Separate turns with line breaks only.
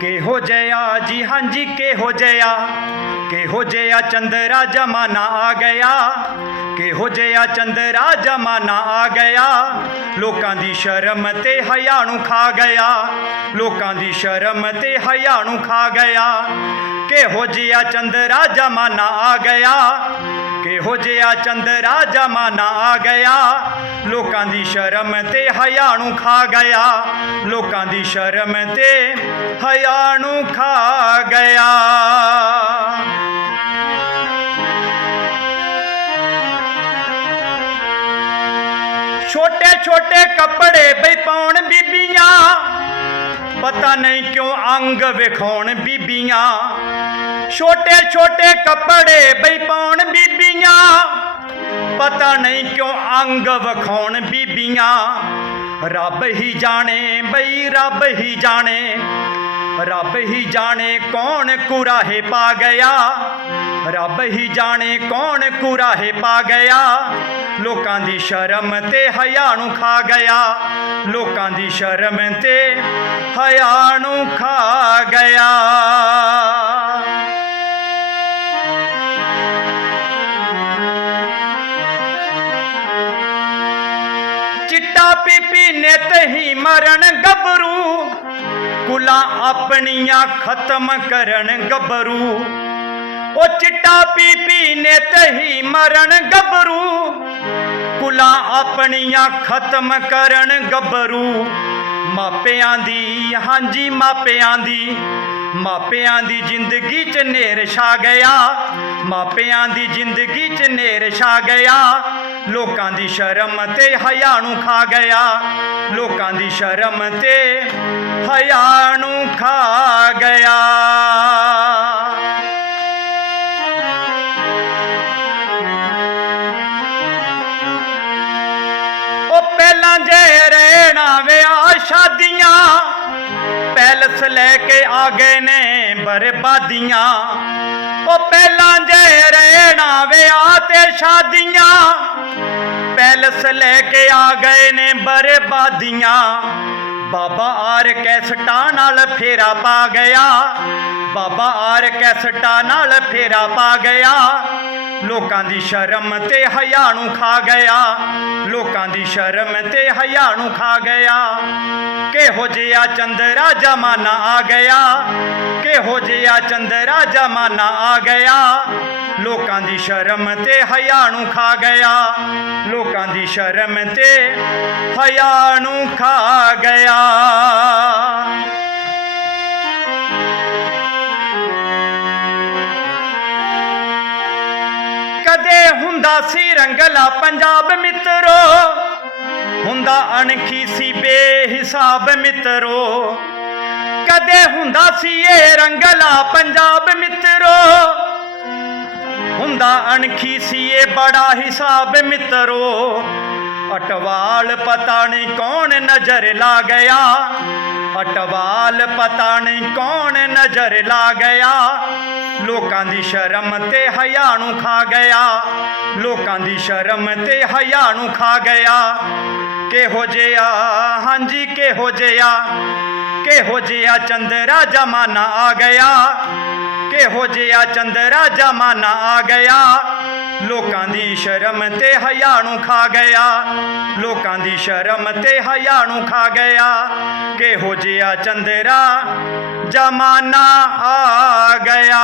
ਕਿਹੋ ਜਿਹਾ ਜੀ, ਹਾਂਜੀ ਕਿਹੋ ਜਿਹਾ? ਕਿਹੋ ਜਿਹਾ ਚੰਦਰਾ ਜਮਾਨਾ ਆ ਗਿਆ? ਕਿਹੋ ਜਿਹਾ ਚੰਦਰਾ ਜਮਾਨਾ ਆ ਗਿਆ? ਲੋਕਾਂ ਦੀ ਸ਼ਰਮ ਤੇ ਹਯਾ ਨੂੰ ਖਾ ਗਿਆ। ਲੋਕਾਂ ਦੀ ਸ਼ਰਮ ਤੇ ਹਯਾ ਨੂੰ ਖਾ ਗਿਆ। ਕਿਹੋ ਜਿਹਾ ਚੰਦਰਾ ਜਮਾਨਾ ਆ ਗਿਆ? ਕਿਹੋ ਜਿਹਾ ਚੰਦਰਾ ਜਮਾਨਾ ਆ ਗਿਆ? ਲੋਕਾਂ ਦੀ ਸ਼ਰਮ ਤੇ ਹਯਾ ਨੂੰ ਖਾ ਗਿਆ। ਲੋਕਾਂ ਦੀ ਸ਼ਰਮ ਤੇ ਹਯਾ ਨੂੰ ਖਾ ਗਿਆ। ਛੋਟੇ ਛੋਟੇ ਕੱਪੜੇ ਬਈ ਪਾਉਣ ਬੀਬੀਆਂ। ਪਤਾ ਨਹੀਂ ਕਿਉਂ ਅੰਗ ਵਿਖਾਉਣ ਬੀਬੀਆਂ। ਛੋਟੇ ਛੋਟੇ ਕੱਪੜੇ ਬਈ ਪਾਉਣ ਬੀਬੀਆਂ। ਪਤਾ ਨਹੀਂ ਕਿਉਂ ਅੰਗ ਵਿਖਾਉਣ ਬੀਬੀਆਂ। ਰੱਬ ਹੀ ਜਾਣੇ ਬਈ, ਰੱਬ ਹੀ ਜਾਣੇ। ਰੱਬ ਹੀ ਜਾਣੇ ਕੌਣ ਕੁਰਾਹੇ ਪਾ ਗਿਆ। ਰੱਬ ਹੀ ਜਾਣੇ ਕੌਣ ਕੁਰਾਹੇ ਪਾ ਗਿਆ। ਲੋਕਾਂ ਦੀ ਸ਼ਰਮ ਤੇ ਹਯਾ ਨੂੰ ਖਾ ਗਿਆ। ਲੋਕਾਂ ਦੀ ਸ਼ਰਮ ਤੇ ਹਯਾ ਨੂੰ ਖਾ ਗਿਆ। ਚਿੱਟਾ ਪੀਪੀ ਨਿਤ ਹੀ ਮਰਨ ਗੱਭਰੂ। ਕੁਲਾ ਆਪਣੀਆਂ ਖਤਮ ਕਰਨ ਗੱਭਰੂ। ਉਹ ਚਿੱਟਾ ਪੀਪੀ ਨਿਤ ਹੀ ਮਰਨ ਗੱਭਰੂ। ਕੁਲਾ ਆਪਣੀਆਂ ਖਤਮ ਕਰਨ ਗੱਭਰੂ। ਮਾਪਿਆਂ ਦੀ, ਹਾਂਜੀ ਮਾਪਿਆਂ ਦੀ। ਮਾਪਿਆਂ ਦੀ ਜ਼ਿੰਦਗੀ 'ਚ ਨੇਰ ਛਾ ਗਿਆ। ਮਾਪਿਆਂ ਦੀ ਜ਼ਿੰਦਗੀ 'ਚ ਨੇਰ ਛਾ ਗਿਆ। ਲੋਕਾਂ ਦੀ ਸ਼ਰਮ ਤੇ ਹਯਾ ਨੂੰ ਖਾ ਗਿਆ। ਲੋਕਾਂ ਦੀ ਸ਼ਰਮ ਤੇ ਹਯਾ ਨੂੰ ਖਾ ਗਿਆ। ਉਹ ਪਹਿਲਾਂ ਜੇ ਰਹਿਣਾ ਵਿਆਹ ਸ਼ਾਦੀਆਂ, ਪੈਲਸ ਲੈ ਕੇ ਆ ਗਏ ਨੇ ਬਰਬਾਦੀਆਂ। ਉਹ ਪਹਿਲਾਂ ਜੇ ਰਹਿਣਾ ਵਿਆਹ ਤੇ ਸ਼ਾਦੀਆਂ, ਪੈਲਸ ਲੈ ਕੇ ਆ ਗਏ ਨੇ ਬਰਬਾਦੀਆਂ। ਬਾਬਾ ਆਰ ਕੈਸਟਾਂ ਨਾਲ ਫੇਰਾ ਪਾ ਗਿਆ, ਬਾਬਾ ਆਰ ਕੈਸਟਾਂ ਨਾਲ ਫੇਰਾ ਪਾ ਗਿਆ। ਲੋਕਾਂ ਦੀ ਸ਼ਰਮ ਤੇ ਹਯਾ ਨੂੰ ਖਾ ਗਿਆ। ਲੋਕਾਂ ਦੀ ਸ਼ਰਮ ਤੇ ਹਯਾ ਨੂੰ ਖਾ ਗਿਆ। ਕਿਹੋ ਜਿਹਾ ਚੰਦਰਾ ਜਮਾਨਾ ਆ ਗਿਆ। ਕਿਹੋ ਜਿਹਾ ਚੰਦਰਾ ਜਮਾਨਾ ਆ ਗਿਆ। ਲੋਕਾਂ ਦੀ ਸ਼ਰਮ ਤੇ ਹਯਾ ਨੂੰ ਖਾ ਗਿਆ। ਲੋਕਾਂ ਦੀ ਸ਼ਰਮ ਤੇ ਹਯਾ ਨੂੰ ਖਾ ਗਿਆ। ਕਦੇ ਹੁੰਦਾ ਸੀ ਰੰਗਲਾ ਪੰਜਾਬ ਮਿੱਤਰੋ। ਹੁੰਦਾ ਅਣਖੀ ਸੀ ਬੇਹਿਸਾਬ ਮਿੱਤਰੋ। ਕਦੇ ਹੁੰਦਾ ਸੀ ਇਹ ਰੰਗਲਾ ਪੰਜਾਬ ਮਿੱਤਰੋ। ਹੁੰਦਾ ਅਣਖੀ ਸੀ ਇਹ ਬੜਾ ਹਿਸਾਬ ਮਿੱਤਰੋ। ਅਟਵਾਲ ਪਤਾ ਨਹੀਂ ਕੌਣ ਨਜ਼ਰ ਲਾ ਗਿਆ। ਅਟਵਾਲ ਪਤਾ ਨਹੀਂ ਕੌਣ ਨਜ਼ਰ ਲਾ ਗਿਆ। ਲੋਕਾਂ ਦੀ ਸ਼ਰਮ ਤੇ ਹਯਾ ਨੂੰ ਖਾ ਗਿਆ। ਲੋਕਾਂ ਦੀ ਸ਼ਰਮ ਤੇ ਹਯਾ ਨੂੰ ਖਾ ਗਿਆ। ਕਿਹੋ ਜਿਹਾ, ਹਾਂਜੀ ਕਿਹੋ ਜਿਹਾ ਕਿਹੋ ਜਿਹਾ ਚੰਦਰਾ ਜਮਾਨਾ ਆ ਗਿਆ। ਕਿਹੋ ਜਿਹਾ ਚੰਦਰਾ ਜਮਾਨਾ ਆ ਗਿਆ। ਲੋਕਾਂ ਦੀ ਸ਼ਰਮ ਤੇ ਹਯਾ ਨੂੰ ਖਾ ਗਿਆ। ਲੋਕਾਂ ਦੀ ਸ਼ਰਮ ਤੇ ਹਯਾ ਨੂੰ ਖਾ ਗਿਆ। ਕਿਹੋ ਜਿਹਾ ਚੰਦਰਾ ਜਮਾਨਾ ਆ ਗਿਆ।